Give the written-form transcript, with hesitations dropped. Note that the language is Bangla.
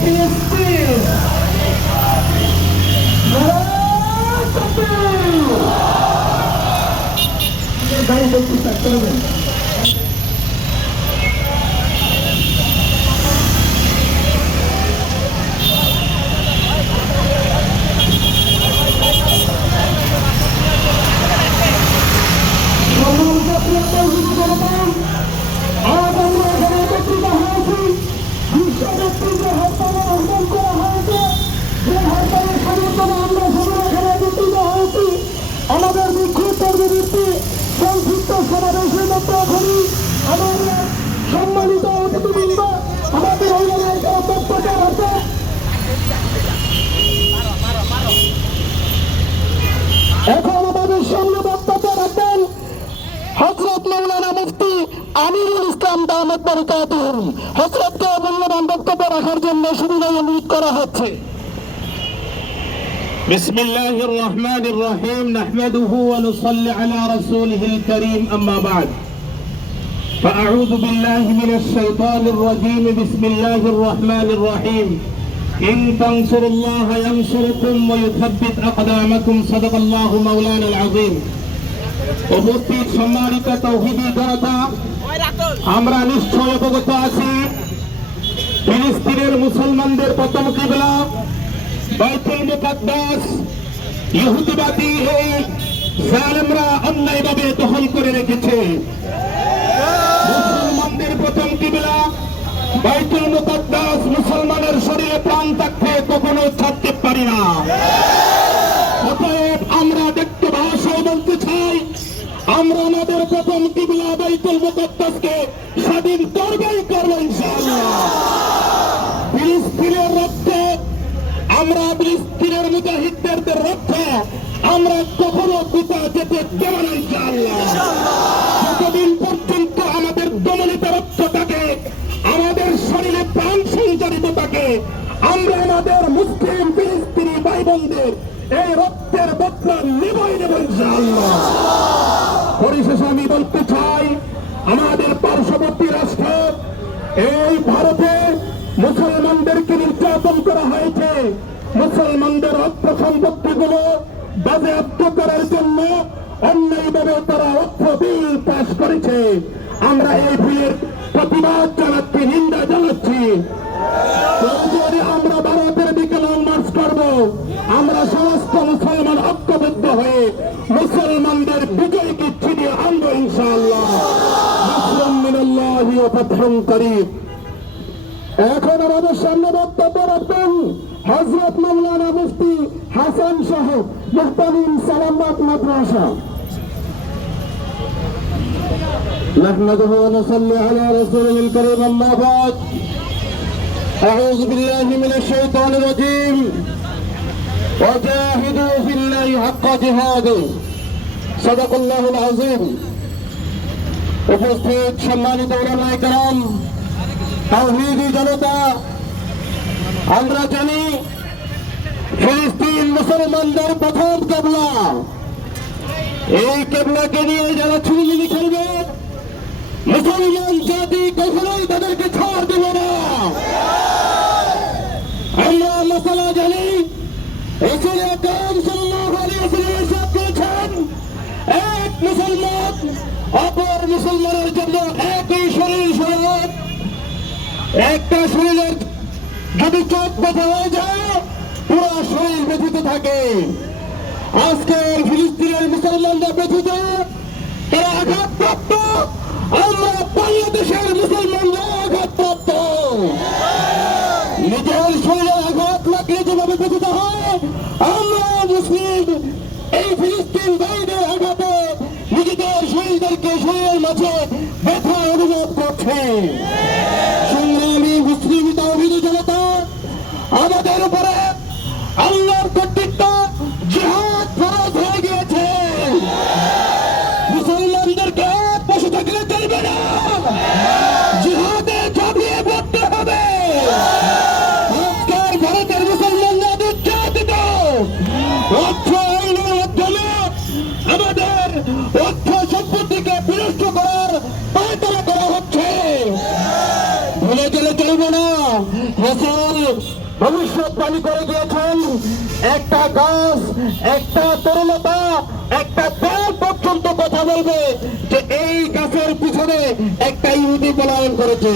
ফিলিস্তিন গাড়ি বলতে স্টার্ট করবেন। আমাদের বিক্ষোভের বিরুদ্ধে সংক্ষিপ্ত সমাবেশের মধ্যে করি আমাদের সম্মানিত অতিথিবৃন্দ আমাদের বক্তব্য আছে। এখন আমাদের সামনে বক্তব্য রাখবেন হযরত মাওলানা মুফতি আমিরুল ইসলাম দামাত বরকাতুহু। হযরতকে মূল্যবান বক্তব্য রাখার জন্য সুবিধায় অনুরোধ করা হচ্ছে। بسم الله الرحمن الرحيم نحمده ونصلي على رسوله الكريم أما بعد فأعوذ بالله من الشيطان الرجيم بسم الله الرحمن الرحيم إن تنصروا الله ينصركم ويثبت أقدامكم صدق الله مولانا العظيم উপস্থিত সম্মানিত তাওহীদি জনতা, আমরা নিশ্চয় অবগত আছি ফিলিস্তিনের মুসলমানদের প্রথম কিবলা বাইতুল মুকাদ্দাস ইহুদিবাদী এই জালেমরা অন্যায়ভাবে দখল করে রেখেছে। মুসলমানদের প্রথম কিবলা বাইতুল মুকাদ্দাস মুসলমানের শরীরে প্রাণ থাকতে কখনো ছাড়তে পারি না। অতএব আমরা দেখতে ভাষায় বলতে চাই, আমরা আমাদের প্রথম কিবলা বাইতুল মুকাদ্দাসকে স্বাধীন করবই করবো ইনশাআল্লাহ। ফিলিস্তিনের রক্তে আমরা ফিলিস্তিনের মুজাহিদদের রক্ষা আমরা কখনো পিতা যেতে দেব না ইনশাআল্লাহ। যতদিন পর্যন্ত আমাদের দমনিত রক্ত থাকে, আমাদের শরীরে প্রাণ সঞ্চারিত থাকে, আমরা আমাদের মুসলিম ফিলিস্তিনি ভাই বোনদের এই রক্তের বদলা নেবই নেব ইনশাআল্লাহ। পরিশেষে আমি বলতে চাই, আমাদের পার্শ্ববর্তী রাষ্ট্র এই ভারতে মুসলমানদেরকে নির্যাতন করা হয়েছে। মুসলমানদের অর্থ সম্পত্তিগুলো বাজেয়াপ্ত করার জন্য অন্যায়ভাবে তারা অর্থ বিল পাস করেছে। আমরা এই বিলের প্রতিবাদ জানাচ্ছি, নিন্দা জানাচ্ছি। আমরা ভারতের দিকে লং মার্চ করব। আমরা সমস্ত মুসলমান ঐক্যবদ্ধ হয়ে মুসলমানদের বিজয়কে ছিনিয়ে আনবো ইনশাআল্লাহ। নাসরুম মিনাল্লাহি ওয়া ফাতহুন করিব। এখন আমাদের সামনে বক্তব্য রাখবেন হযরত মাওলানা মুফতি হাসান সাহেব, মুহতামিম সালামাত মাদ্রাসা। نحمده ونصلي على رسوله الكريم أما بعد أعوذ بالله من الشيطان الرجيم وجاهدوا في الله حق جهاده صدق الله العظيم। উপস্থিত সম্মানিত উলামায়ে কেরাম, তাওহীদি জনতা, আমরা জানি ফিলিস্তিন মুসলমানদের প্রথম কিবলা। এই কিবলাকে নিয়ে যারা ছুরি খেলবে, মুসলমান জাতি কখনোই তাদেরকে ছাড় দেবে না। আমরা মশালা জানি, রাসূল আকরাম সাল্লাল্লাহু আলাইহি ওয়াসাল্লাম ইরশাদ করেছেন, এক মুসলমান অপর মুসলমানের জন্য একই শরীর সমান। একটা শরীরের যদি চোখ ব্যথা হয়ে যায়, পুরো শরীর ব্যথিত থাকে। আজকে ফিলিস্তিনের মুসলমানরা ব্যথিত, তারা আঘাতপ্রাপ্ত। আমরা বাংলাদেশের মুসলমানরা আঘাতপ্রাপ্ত। নিজের শরীরে আঘাত লাগলে যেভাবে ব্যথিত হয়, আমরা মুসলিম এই ফিলিস্তিন ভাইদের আঘাতে নিজেদের শরীরদেরকে শরীরের মাঝে ব্যথা অনুভব করছে। সংগ্রামী মুসলিম তাওহীদি জনতা, আমাদের উপরে আল্লাহর কর্তৃত্ব জিহাদ ফরজ হয়ে গিয়েছে। মুসলমানদেরকে বসে থাকলে চলবে না, জিহাদে ঝাঁপিয়ে পড়তে হবে। আজকের ভারতের মুসলমানরা নির্যাতিত, অর্থ আইনের মাধ্যমে আমাদের অর্থ সম্পত্তিকে বিনষ্ট করার পায়তারা করা হচ্ছে। রাসূল ভবিষ্যৎবাণী করে গিয়েছেন, একটা গাছ, একটা তরুণতা, একটা দল পর্যন্ত কথা বলবে যে এই গাছের পিছনে একটা ইহুদি পলায়ন করেছে।